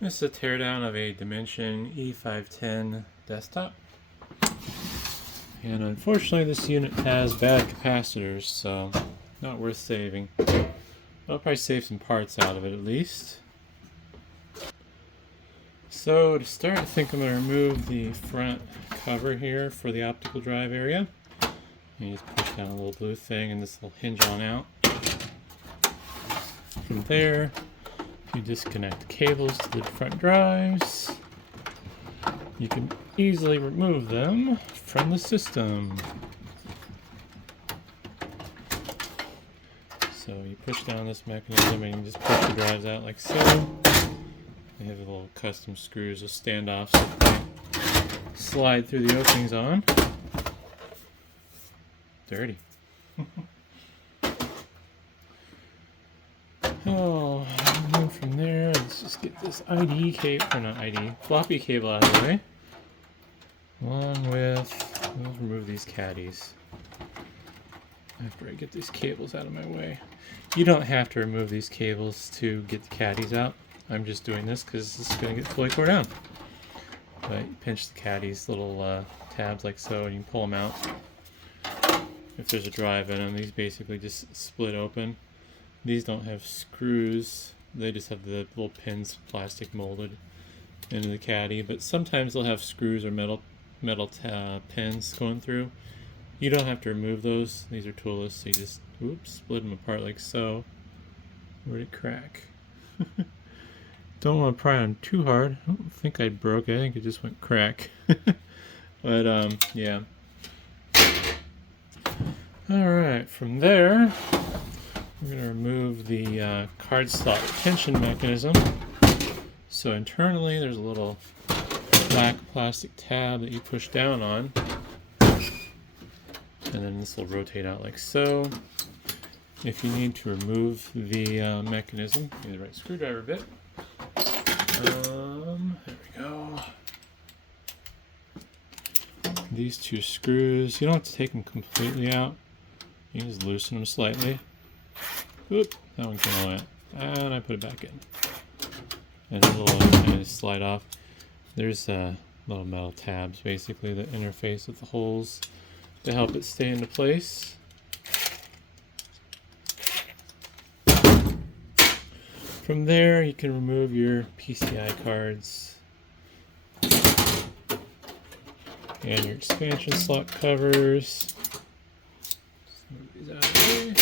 This is a teardown of a Dimension E510 desktop. And unfortunately this unit has bad capacitors, so not worth saving. I'll probably save some parts out of it at least. So to start, I think I'm going to remove the front cover here for the optical drive area. You just push down a little blue thing and this will hinge on out. From there, you disconnect the cables to the front drives. You can easily remove them from the system. So you push down this mechanism and you just push the drives out like so. They have little custom screws with standoffs that they slide through the openings on. Dirty. Oh, and then from there, let's just get this ID cable, or not ID, floppy cable out of the way. Along with, we'll remove these caddies after I get these cables out of my way. You don't have to remove these cables to get the caddies out. I'm just doing this because this is going to get fully tore down. But you pinch the caddies, little tabs like so, and you can pull them out. If there's a drive in them, these basically just split open. These don't have screws, they just have the little pins, plastic molded into the caddy, but sometimes they'll have screws or metal pins going through. You don't have to remove those, these are toolless, so you just split them apart like so. Where'd it crack? Don't want to pry on too hard. I don't think I broke it, I think it just went crack. But yeah. Alright, from there we're going to remove the card slot retention mechanism. So internally there's a little black plastic tab that you push down on. And then this will rotate out like so. If you need to remove the mechanism, use the right screwdriver bit. There we go. These two screws, you don't have to take them completely out. You can just loosen them slightly. Oop, that one came away. And I put it back in. And a little kind of slide off. There's little metal tabs basically that interface with the holes to help it stay into place. From there you can remove your PCI cards and your expansion slot covers. Move these out of the way.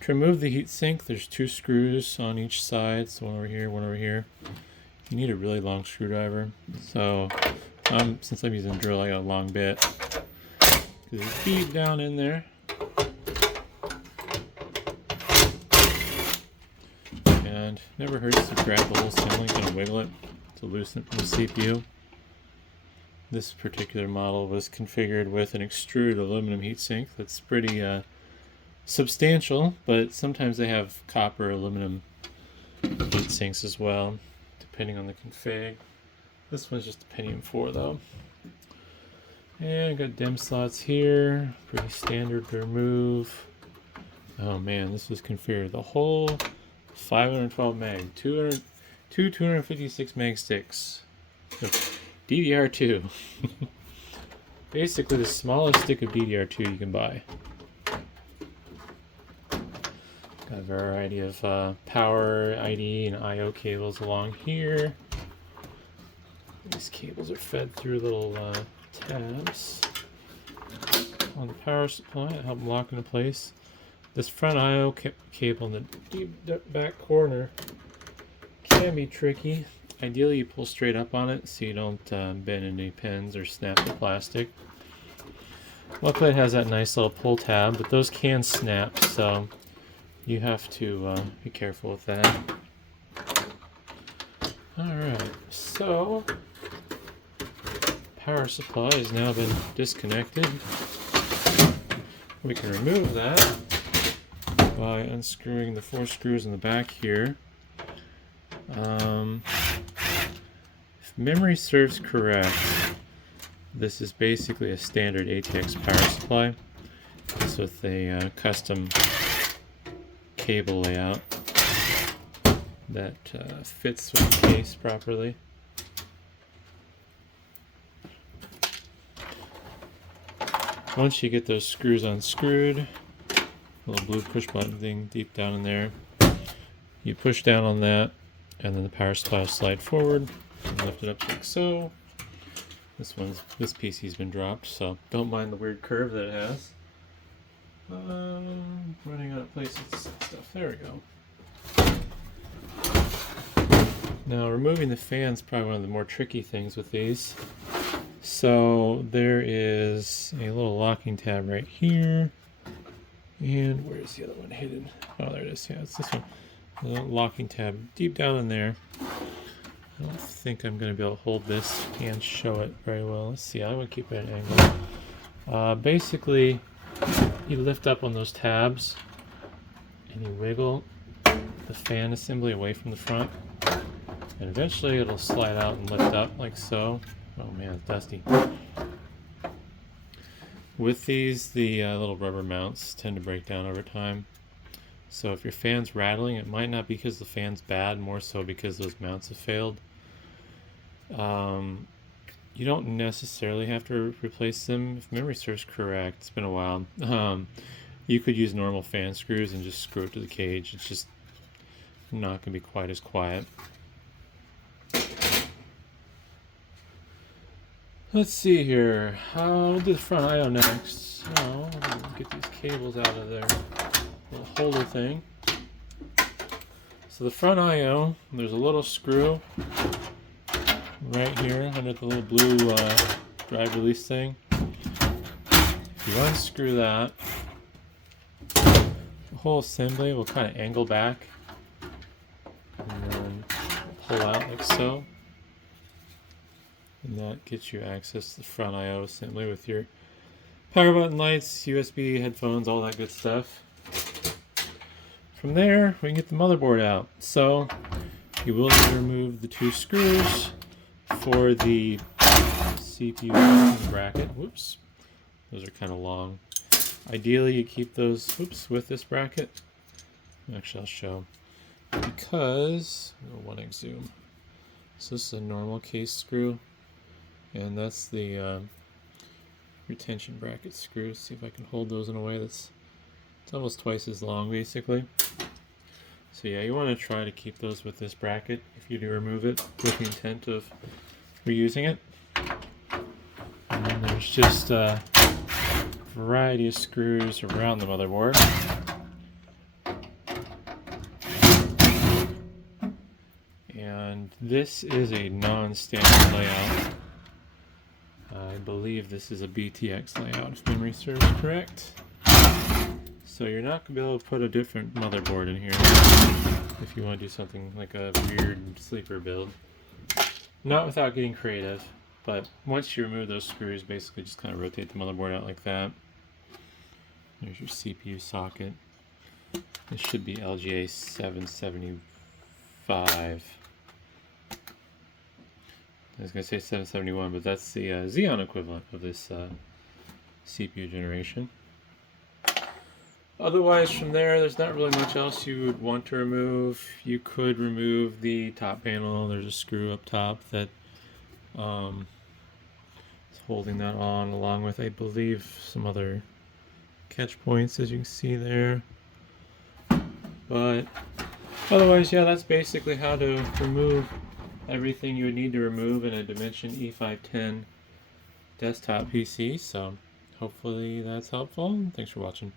To remove the heatsink, there's two screws on each side, so one over here, one over here. You need a really long screwdriver. So since I'm using a drill, I got a long bit. Because it's deep down in there. And never hurts to grab the whole assembly, kind of wiggle it to loosen it from the CPU. This particular model was configured with an extruded aluminum heatsink that's pretty substantial, but sometimes they have copper aluminum heatsinks as well, depending on the config. This one's just a Pentium 4 though. And got DIMM slots here, pretty standard to remove. Oh man, this was configured the whole 512 meg, two 256 meg sticks. DDR2. Basically the smallest stick of DDR2 you can buy. Got a variety of power, ID, and I/O cables along here. These cables are fed through little tabs on the power supply to help them lock into place. This front I/O cable in the deep back corner can be tricky. Ideally you pull straight up on it so you don't bend any pins or snap the plastic. Luckily it has that nice little pull tab, but those can snap, so you have to be careful with that. Alright, so power supply has now been disconnected. We can remove that by unscrewing the 4 screws in the back here. If memory serves correct, this is basically a standard ATX power supply. It's with a custom cable layout. that fits with the case properly. Once you get those screws unscrewed, little blue push button thing deep down in there, you push down on that, and then the power supply will slide forward and lift it up like so. This PC's been dropped, so don't mind the weird curve that it has. Running out of places to set stuff. There we go. Now removing the fan is probably one of the more tricky things with these. So there is a little locking tab right here. And where's the other one hidden? Oh, there it is. Yeah, it's this one. A little locking tab deep down in there. I don't think I'm going to be able to hold this and show it very well. Let's see. I want to keep it at an angle. Basically, you lift up on those tabs and you wiggle the fan assembly away from the front. And eventually it'll slide out and lift up like so. Oh man, it's dusty. With these, the little rubber mounts tend to break down over time. So if your fan's rattling, it might not be because the fan's bad, more so because those mounts have failed. You don't necessarily have to replace them. If memory serves correct, it's been a while. You could use normal fan screws and just screw it to the cage. It's just not going to be quite as quiet. Let's see here. We'll do the front I/O next. So, get these cables out of their little holder thing. So the front I/O, there's a little screw right here under the little blue drive release thing. If you unscrew that, the whole assembly will kind of angle back and then pull out like so. And that gets you access to the front I/O assembly with your power button, lights, USB, headphones, all that good stuff. From there, we can get the motherboard out. So you will need to remove the two screws for the CPU bracket. Whoops, those are kind of long. Ideally, you keep those with this bracket. Actually, I'll show because 1x zoom. So this is a normal case screw. And that's the retention bracket screws. See if I can hold those in a way it's almost twice as long, basically. So yeah, you want to try to keep those with this bracket if you do remove it with the intent of reusing it. And then there's just a variety of screws around the motherboard. And this is a non-standard layout. I believe this is a BTX layout, if memory serves correct. So you're not going to be able to put a different motherboard in here if you want to do something like a weird sleeper build. Not without getting creative, but once you remove those screws, basically just kind of rotate the motherboard out like that. There's your CPU socket. This should be LGA 775. I was going to say 771, but that's the Xeon equivalent of this CPU generation. Otherwise, from there's not really much else you would want to remove. You could remove the top panel. There's a screw up top that is holding that on, along with, I believe, some other catch points, as you can see there. But otherwise, yeah, that's basically how to remove everything you would need to remove in a Dimension E510 desktop PC. So hopefully that's helpful. Thanks for watching.